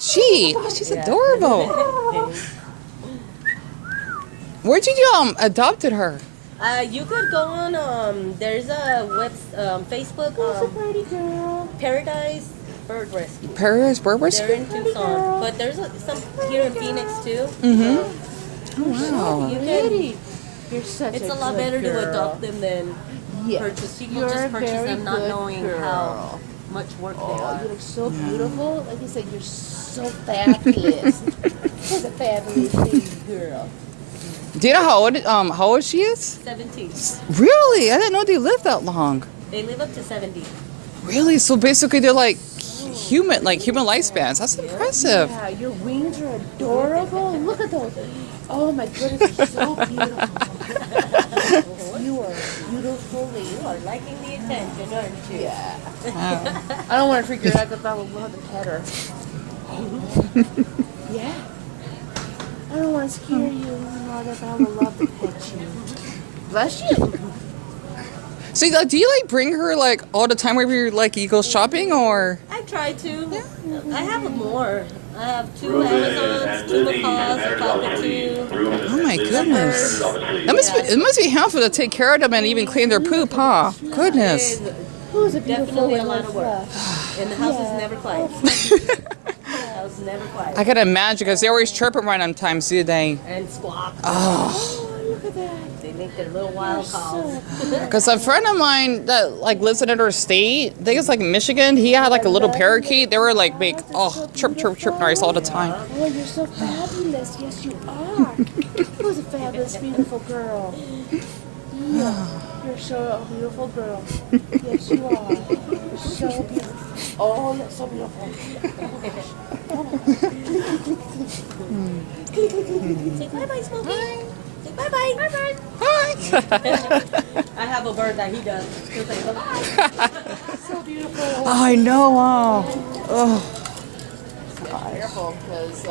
Oh, she's adorable. Where'd you adopted her? You could go on, there's a Facebook, pretty girl. Paradise Bird Rescue. Paris Bird They're Rescue? in Tucson, but there's some here in Phoenix too. Mm-hmm. So Oh, wow. you can, Pretty. You're such it's a a lot good better girl. to adopt them than Yes. purchase. People You're just a purchase very them not good knowing girl. how much work they Oh, are. you look so beautiful. Like you said, you're so fabulous. She's a fabulous baby girl. Do you know how old she is? 17. Really? I didn't know they lived that long. They live up to 70. Really? So basically they're like human lifespans. That's impressive. Yeah, your wings are adorable. Look at those. Oh my goodness, you're so beautiful. You are beautiful. You are liking the attention, aren't you? Yeah. Wow. I don't want to freak her out because I would love to pet her. Yeah. I don't want to scare you, Mother, but I would love to pet you. Bless you. So do you like bring her like all the time wherever you like you go shopping or? I try to. I have more. I have 2 Amazons, 2 macaws, a cockatoo. Oh my goodness. It must be helpful to take care of them and even clean their poop, huh? Goodness. Who's a beautiful Definitely a little lot of work. fluff. And the house is never quiet. The house is never quiet. I can imagine because they always chirp around on times, do they? And squawk. Oh. Oh, look at that. They make their little wild calls. Because a friend of mine that like lives in another state, I think it's like Michigan, he had like a little parakeet. They were like make chirp chirp chirp noise all the time. Oh, you're so fabulous. Yes, you are. Who's a fabulous, beautiful girl? Yeah. You're so a beautiful girl. Yes, you are. You're so beautiful. Oh, you're so beautiful. Say bye-bye, Smokey. Say bye-bye. Bye-bye. Hi. I have a bird that he does. He'll say bye-bye. So beautiful. I know. Oh. Careful, because